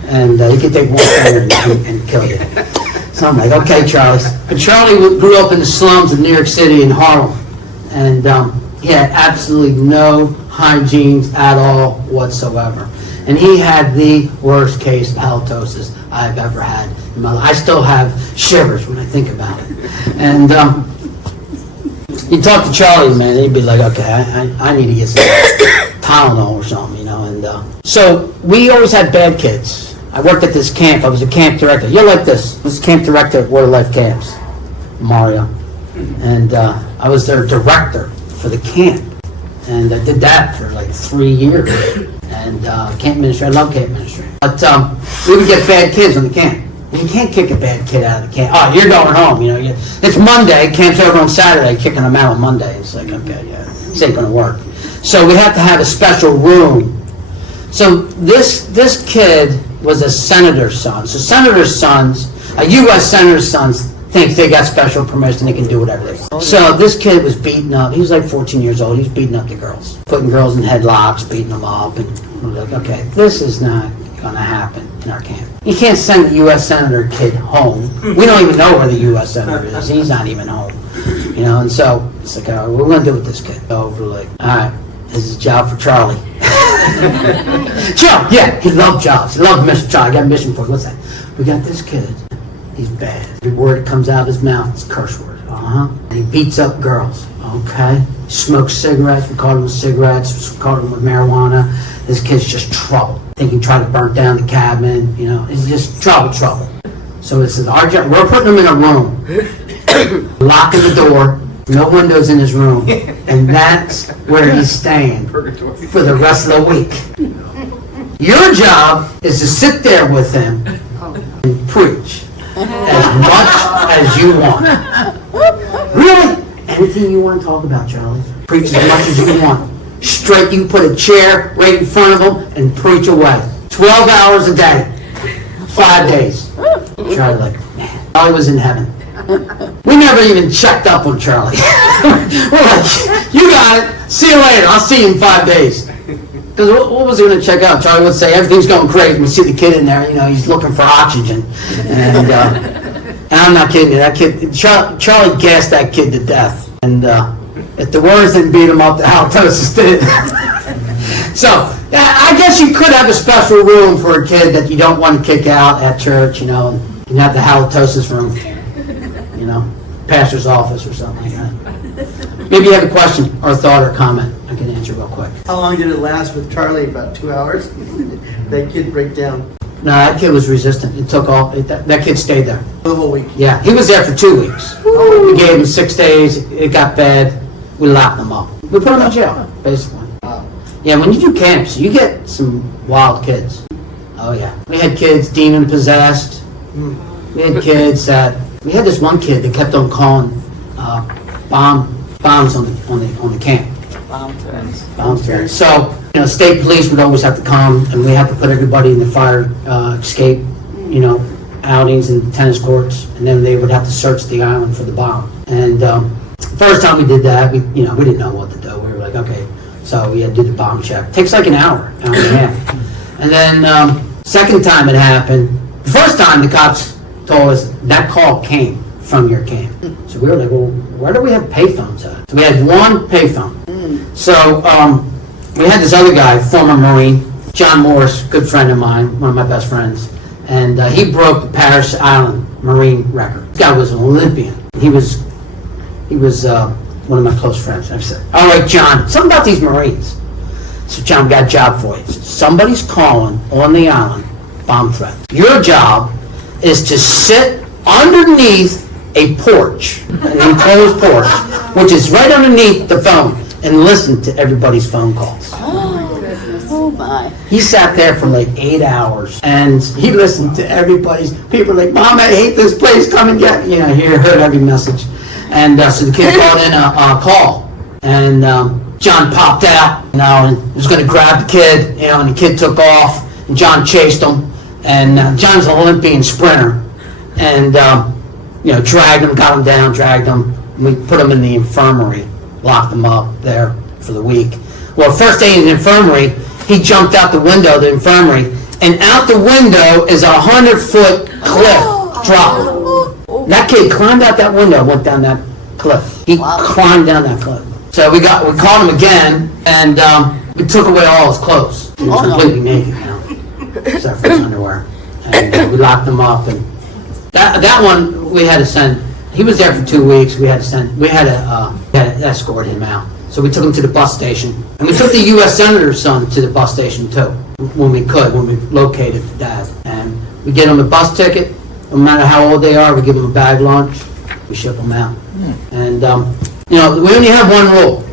And he could take one finger and kill you. So I'm like, okay, Charlie. But Charlie grew up in the slums of New York City in Harlem. And he had absolutely no hygiene at all whatsoever. And he had the worst case of halitosis I've ever had in my life. I still have shivers when I think about it. And you talk to Charlie, man, and he'd be like, okay, I need to get some Tylenol or something, you know. And so we always had bad kids. I worked at this camp. I was a camp director. You're like this. I was camp director at Word of Life Camps, Mario. And I was their director for the camp. And I did that for like 3 years. And camp ministry, I love camp ministry. But we would get bad kids on the camp. And you can't kick a bad kid out of the camp. Oh, you're going home, you know. It's Monday, camp's over on Saturday, kicking them out on Monday. It's like, okay, yeah, this ain't gonna work. So we have to have a special room. So this kid was a senator's son. So senator's sons, U.S. senator's sons, think they got special permission, they can do whatever they want. So this kid was beating up, he was like 14 years old, he was beating up the girls. Putting girls in headlocks, beating them up, and we're like, okay, this is not gonna happen in our camp. You can't send a U.S. Senator kid home. We don't even know where the U.S. Senator is, he's not even home. You know, and so it's like, all right, what are we gonna do with this kid? So we're like, all right, this is a job for Charlie. Job, yeah, he loved jobs, he loved mission. Charlie, I got a mission for you, what's that? We got this kid. He's bad. Every word that comes out of his mouth is a curse word. And he beats up girls. Okay. Smokes cigarettes. We caught him with cigarettes. We caught him with marijuana. This kid's just trouble. I think he tried to burn down the cabin. You know, it's just trouble. So this is our job. We're putting him in a room. Locking the door. No windows in his room. And that's where he's staying for the rest of the week. Your job is to sit there with him and preach as much as you want. Really? Anything you want to talk about, Charlie. Preach as much as you want. Straight, you put a chair right in front of him and preach away. 12 hours a day. 5 days. Charlie like, man, I was in heaven. We never even checked up on Charlie. We're like, you got it. See you later. I'll see you in 5 days. Because what was he going to check out? Charlie would say, everything's going great. And we see the kid in there, you know, he's looking for oxygen. And I'm not kidding you. That kid, Charlie gassed that kid to death. And if the words didn't beat him up, the halitosis did. So, I guess you could have a special room for a kid that you don't want to kick out at church, you know. You can have the halitosis room, you know, pastor's office or something like that. Maybe you have a question or a thought or comment. I can answer real quick. How long did it last with Charlie? About 2 hours? That kid break down No, that kid was resistant. It took off. That kid stayed there. the whole week. Yeah, he was there for 2 weeks. We gave him 6 days. It got bad. We locked him up. We put him in jail, basically. Wow. Yeah, when you do camps, you get some wild kids. Oh, yeah. We had kids demon-possessed. We had kids that... We had this one kid that kept on calling bombs on the camp. Bomb threats. So, you know, state police would always have to come, and we have to put everybody in the fire escape, you know, outings and tennis courts, and then they would have to search the island for the bomb. And first time we did that, we didn't know what to do. We were like, okay, so we had to do the bomb check. Takes like an hour and a half. And then second time it happened, the first time the cops told us that call came from your camp. So we were like, well, where do we have payphones at? So we had one payphone. So we had this other guy, former Marine, John Morris, good friend of mine, one of my best friends, and he broke the Paris Island Marine record. This guy was an Olympian. He was one of my close friends. I said, all right, John, something about these Marines. So John, got a job for you. Somebody's calling on the island, bomb threat. Your job is to sit underneath a porch, an enclosed porch, which is right underneath the phone, and listen to everybody's phone calls. Oh my. He sat there for like 8 hours, and he listened to everybody's. People were like, Mom, I hate this place, come and get me. You know, he heard every message. And so the kid called in a call, and John popped out, you know, and was going to grab the kid, you know, and the kid took off, and John chased him, and John's an Olympian sprinter, and, you know, dragged him, got him down, dragged him, and we put him in the infirmary, locked him up there for the week. Well, first day in the infirmary, he jumped out the window of the infirmary, and out the window is a 100-foot cliff drop. That kid climbed out that window, went down that cliff. He climbed down that cliff. So we called him again, and we took away all his clothes. He was completely naked now, except for his underwear. And we locked him up, and that one we had to send. He was there for 2 weeks. We had to escort him out. So we took him to the bus station, and we took the U.S. Senator's son to the bus station too, when we located Dad. And we get him a bus ticket. No matter how old they are, we give them a bag lunch. We ship them out. And you know, we only have one rule.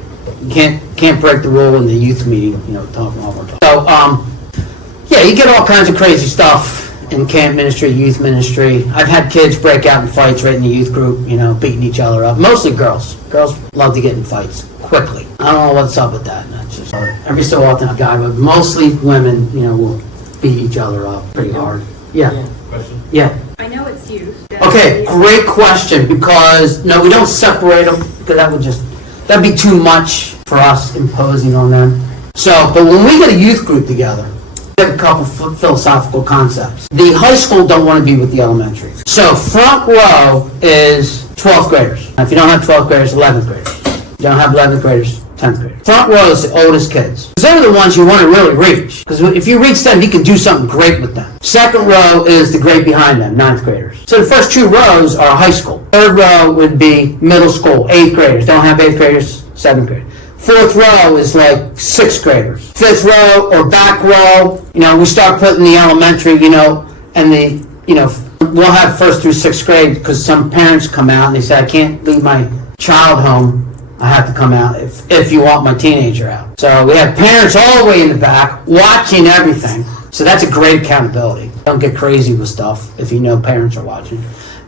You can't break the rule in the youth meeting. You know, talking all our talk. So yeah, you get all kinds of crazy stuff in camp ministry, youth ministry. I've had kids break out in fights right in the youth group. You know, beating each other up. Mostly girls. Girls love to get in fights quickly. I don't know what's up with that. That's just every so often a guy, but mostly women, you know, will beat each other up pretty hard. Yeah. Question? Yeah. I know it's you. Okay, great question, because, no, we don't separate them, because that'd be too much for us imposing on them. So, but when we get a youth group together, we have a couple philosophical concepts. The high school don't want to be with the elementary. So front row is 12th graders. Now, if you don't have 12th graders, 11th graders. If you don't have 11th graders, 10th graders. Front row is the oldest kids. Because they're the ones you want to really reach. Because if you reach them, you can do something great with them. Second row is the grade behind them, 9th graders. So the first 2 rows are high school. Third row would be middle school, 8th graders. Don't have 8th graders, 7th graders. Fourth row is like 6th graders. Fifth row or back row, you know, we start putting the elementary, you know, and the, you know, we'll have 1st through 6th grade, because some parents come out and they say, I can't leave my child home. I have to come out if you want my teenager out. So we have parents all the way in the back watching everything. So that's a great accountability. Don't get crazy with stuff if you know parents are watching.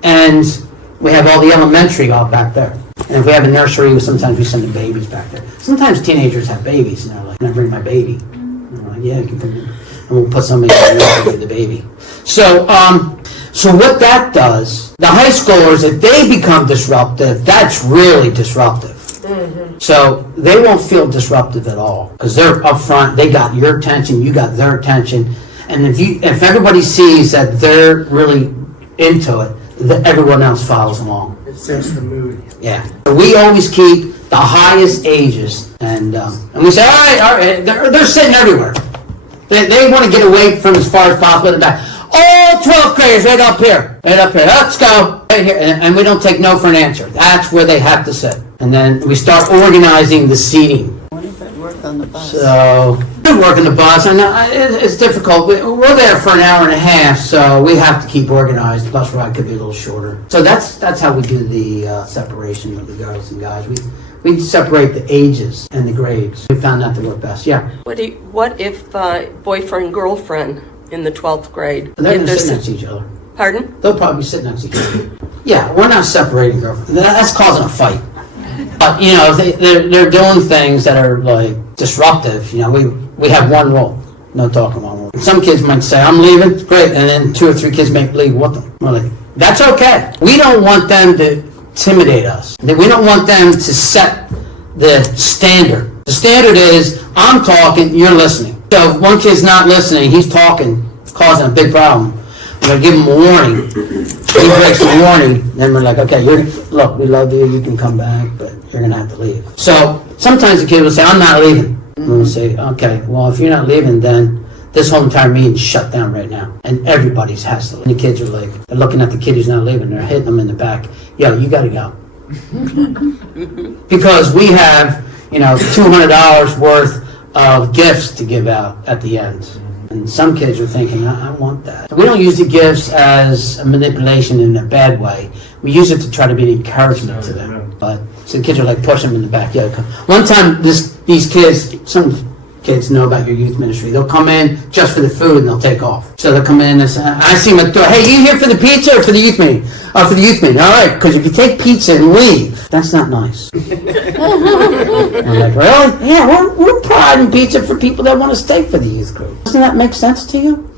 And we have all the elementary all back there. And if we have a nursery, sometimes we send the babies back there. Sometimes teenagers have babies, and they're like, can I bring my baby? And we're like, yeah, you can bring it. And we'll put somebody in the nursery with the baby. So what that does, the high schoolers, if they become disruptive, that's really disruptive. So they won't feel disruptive at all, because they're up front, they got your attention, you got their attention, and if everybody sees that they're really into it, everyone else follows along. It sets the mood. Yeah. So we always keep the highest ages, and we say, all right, they're sitting everywhere. They want to get away from as far as possible. All 12th graders right up here, let's go, right here, and we don't take no for an answer. That's where they have to sit. And then we start organizing the seating. What if it worked on the bus? So, we work on the bus, and it's difficult. We're there for an hour and a half, so we have to keep organized. The bus ride could be a little shorter. So that's how we do the separation of the girls and guys. We separate the ages and the grades. We found that to work best. Yeah. What if boyfriend, girlfriend in the 12th grade? They're going to sit next to each other. Pardon? They'll probably sit next to each other. Yeah, we're not separating girlfriends. That's causing a fight. But, you know, they're doing things that are, like, disruptive. You know, we have one rule. No talking one rule. Some kids might say, I'm leaving. Great. And then 2 or 3 kids may leave with them. We're like, that's okay. We don't want them to intimidate us. We don't want them to set the standard. The standard is, I'm talking, you're listening. So if one kid's not listening, he's talking, causing a big problem. I give him a warning. He breaks the warning, then we're like, okay, look, we love you, you can come back, but you're going to have to leave. So sometimes the kid will say, I'm not leaving. And we'll say, okay, well, if you're not leaving, then this whole entire meeting's shut down right now. And everybody's has to leave. And the kids are like, they're looking at the kid who's not leaving, they're hitting him in the back. Yo, you got to go. Because we have, $200 worth of gifts to give out at the end. And some kids are thinking, I want that. We don't use the gifts as a manipulation in a bad way. We use it to try to be an encouragement to them. But so the kids are like pushing them in the back. Yeah, one time, these kids, some kids know about your youth ministry. They'll come in just for the food and they'll take off. So they'll come in and say, I see them at the door. Hey, you here for the pizza or for the youth meeting? Oh, for the youth meeting. All right, because if you take pizza and leave, that's not nice. I'm like, really? Yeah, we're providing pizza for people that want to stay for the youth group. Doesn't that make sense to you?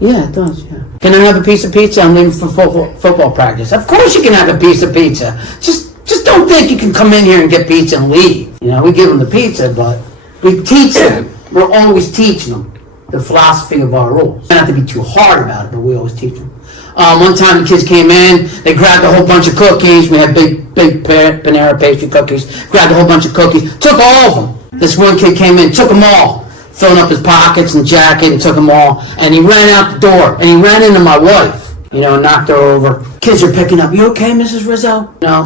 Yeah, it does, yeah. Can I have a piece of pizza? I'm leaving for football practice. Of course you can have a piece of pizza. Just don't think you can come in here and get pizza and leave. We give them the pizza, but we teach them. We're always teaching them the philosophy of our rules. Not to be too hard about it, but we always teach them. One time the kids came in, they grabbed a whole bunch of cookies. We had big Panera pastry cookies. Grabbed a whole bunch of cookies, took all of them. This one kid came in, took them all, filling up his pockets and jacket, and took them all. And he ran out the door, and he ran into my wife. Knocked her over. Kids are picking up. You okay, Mrs. Rizzo? No,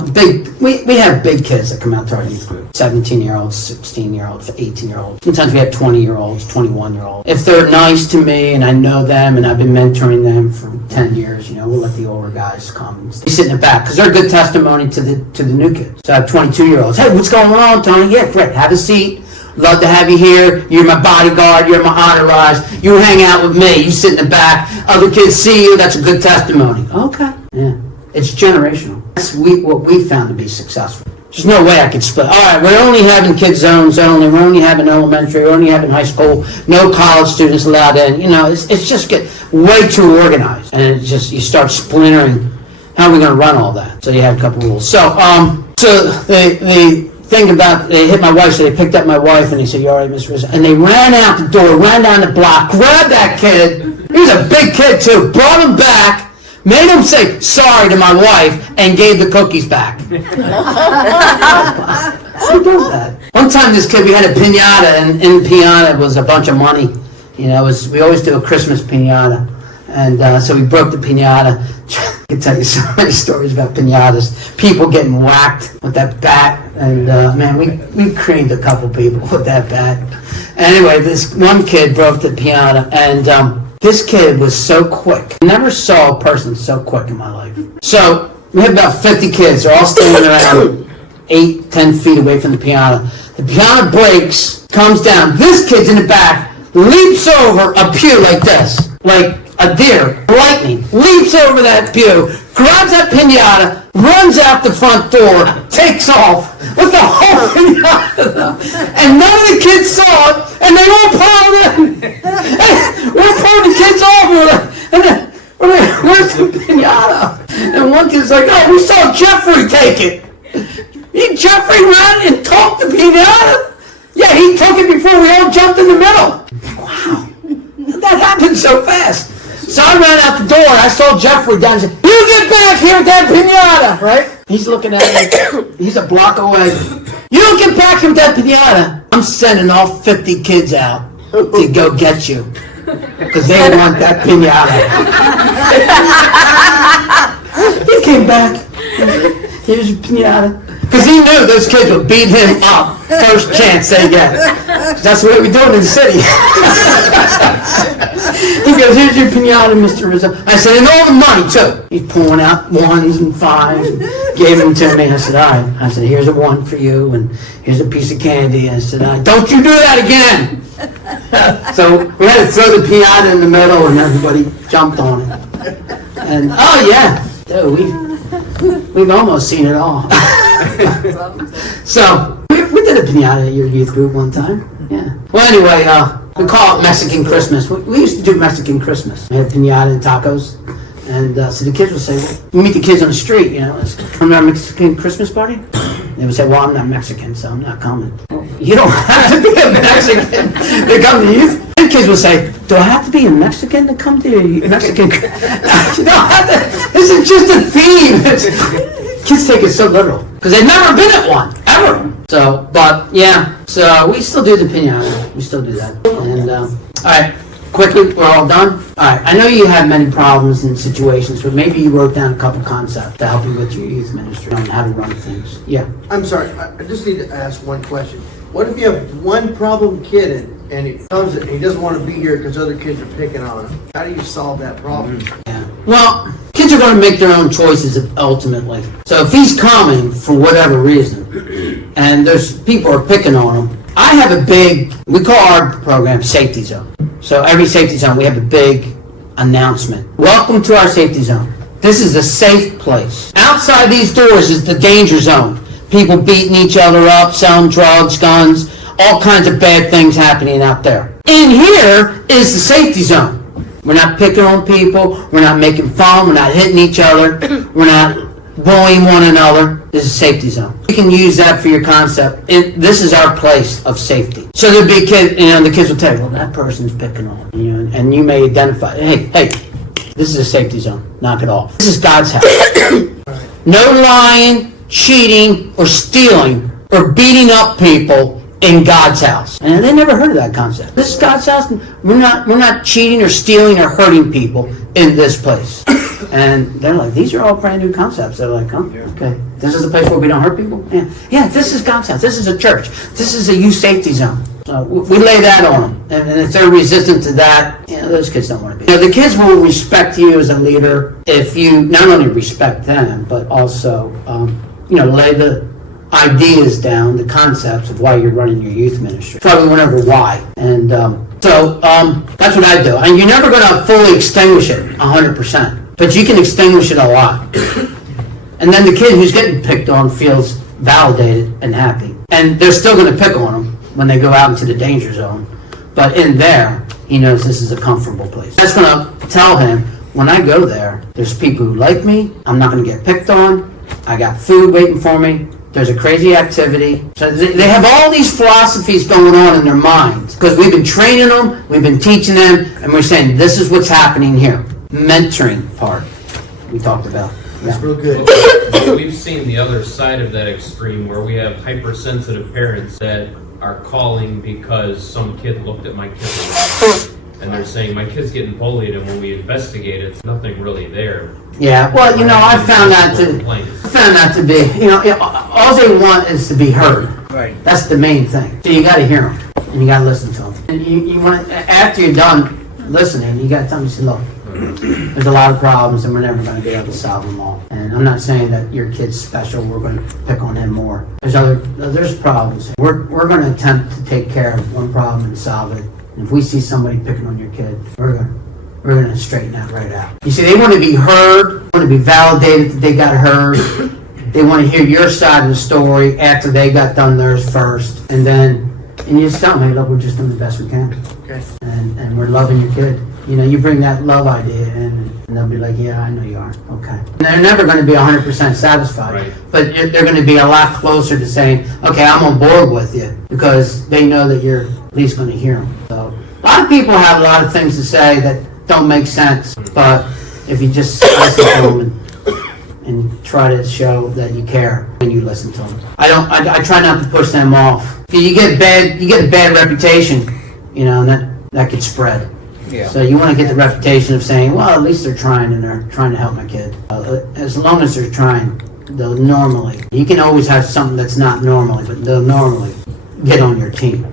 we have big kids that come out to our youth group. 17-year-olds, 16-year-olds, 18-year-olds. Sometimes we have 20-year-olds, 21-year-olds. If they're nice to me and I know them and I've been mentoring them for 10 years, we'll let the older guys come. They sit in the back because they're a good testimony to the new kids. So I have 22-year-olds. Hey, what's going on, Tony? Yeah, great. Have a seat. Love to have you here. You're my bodyguard. You're my entourage. You hang out with me. You sit in the back. Other kids see you. That's a good testimony. Okay. Yeah. It's generational. That's what we found to be successful. There's no way I could split. All right, we're only having kids zones only. We're only having elementary. We're only having high school. No college students allowed in. It's just get way too organized. And it's just, you start splintering. How are we going to run all that? So you have a couple rules. So the thing about, they hit my wife, so they picked up my wife, and they said, you all right, Mr. Rizzo? And they ran out the door, ran down the block, grabbed that kid. He was a big kid, too. Brought him back, made him say sorry to my wife, and gave the cookies back. Who does that? One time, this kid, we had a piñata, and in the piñata was a bunch of money. We always do a Christmas piñata. And so we broke the piñata. I can tell you so many stories about piñatas. People getting whacked with that bat. And man, we creamed a couple people with that bat. Anyway, this one kid broke the piñata. And this kid was so quick. I never saw a person so quick in my life. So we had about 50 kids. They're all standing around 8-10 feet away from the piñata. The piñata breaks, comes down. This kid's in the back, leaps over a pew like this. Like a deer, lightning, leaps over that pew, grabs that piñata, runs out the front door, takes off with the whole piñata. And none of the kids saw it, and they all piled in. We're pulling the kids off, where's the piñata? And one kid's like, oh, we saw Jeffrey take it. Jeffrey ran and took the piñata? Yeah, he took it before we all jumped in the middle. Wow, that happened so fast. So I ran out the door, I saw Jeffrey down and said, you get back here with that piñata, right? He's looking at me, he's a block away. You don't get back here with that piñata. I'm sending all 50 kids out to go get you. Because they want that piñata. He came back, here's your piñata. Because he knew those kids would beat him up first chance they get. That's what we do in the city. He goes, here's your piñata, Mr. Rizzo. I said, and all the money, too. He's pulling out 1s and 5s, gave them to me. I said, all right. I said, here's a 1 for you, and here's a piece of candy. I said, don't you do that again. So we had to throw the piñata in the middle, and everybody jumped on it. And, oh, yeah. Dude, we've almost seen it all. So, we did a piñata at your youth group one time. Yeah. Well, anyway, we call it Mexican Christmas. We used to do Mexican Christmas. We had piñata and tacos. And so the kids would say, well, you meet the kids on the street, come to our Mexican Christmas party? They would say, well, I'm not Mexican, so I'm not coming. Well, you don't have to be a Mexican to come to youth. then kids will say, do I have to be a Mexican to come to your Mexican? You don't have to. This is just a theme. Kids take it so literal because they've never been at one, ever. So, but yeah, so we still do the pinata. We still do that. And, all right, quickly, we're all done? All right, I know you have many problems and situations, but maybe you wrote down a couple concepts to help you with your youth ministry on how to run things. Yeah. I'm sorry, I just need to ask one question. What if you have one problem kid and he comes and he doesn't want to be here because other kids are picking on him? How do you solve that problem? Yeah. Well, kids are going to make their own choices ultimately. So if he's coming for whatever reason, and there's people are picking on him, I have a big, we call our program safety zone. So every safety zone, we have a big announcement. Welcome to our safety zone. This is a safe place. Outside these doors is the danger zone. People beating each other up, selling drugs, guns, all kinds of bad things happening out there. In here is the safety zone. We're not picking on people. We're not making fun. We're not hitting each other. We're not bullying one another. This is a safety zone. You can use that for your concept. This is our place of safety. So there'll be a kid, the kids will tell you, well, that person's picking on you, and you may identify, hey, this is a safety zone. Knock it off. This is God's house. No lying, cheating, or stealing, or beating up people in God's house. And they never heard of that concept. This is God's house. We're not cheating or stealing or hurting people in this place. And they're like, these are all brand new concepts. They're like, oh, okay. This is a place where we don't hurt people? Yeah, this is God's house. This is a church. This is a youth safety zone. So we lay that on them. And if they're resistant to that, those kids don't want to be. The kids will respect you as a leader if you not only respect them, but also, lay the ideas down, the concepts of why you're running your youth ministry. Probably went over why. And so that's what I do. And you're never going to fully extinguish it 100%, but you can extinguish it a lot. And then the kid who's getting picked on feels validated and happy. And they're still going to pick on him when they go out into the danger zone. But in there, he knows this is a comfortable place. That's going to tell him, when I go there, there's people who like me. I'm not going to get picked on. I got food waiting for me. There's a crazy activity. So they have all these philosophies going on in their minds because we've been training them, we've been teaching them, and we're saying this is what's happening here. Mentoring part we talked about. That's real good. We've seen the other side of that extreme where we have hypersensitive parents that are calling because some kid looked at my kid and they're saying my kid's getting bullied, and when we investigate it's nothing really there. Yeah, well, I found that to be, all they want is to be heard. Right. That's the main thing. So you got to hear them, and you got to listen to them. And you want, after you're done listening, you got to tell them, look, there's a lot of problems, and we're never going to be able to solve them all. And I'm not saying that your kid's special. We're going to pick on him more. There's problems. We're going to attempt to take care of one problem and solve it. And if we see somebody picking on your kid, we're going to straighten that right out. You see, they want to be heard, want to be validated that they got heard. They want to hear your side of the story after they got done theirs first. And you just tell them, hey, look, we're just doing the best we can. Okay. And we're loving your kid. You bring that love idea in, and they'll be like, yeah, I know you are. Okay. And they're never going to be 100% satisfied. Right. But they're going to be a lot closer to saying, okay, I'm on board with you, because they know that you're at least going to hear them. So a lot of people have a lot of things to say that don't make sense, but if you just listen to them and try to show that you care when you listen to them. I try not to push them off. You get a bad reputation, and that could spread. Yeah. So you want to get the reputation of saying, well, at least they're trying, and they're trying to help my kid. As long as they're trying, they'll normally, you can always have something that's not normally, but they'll normally get on your team.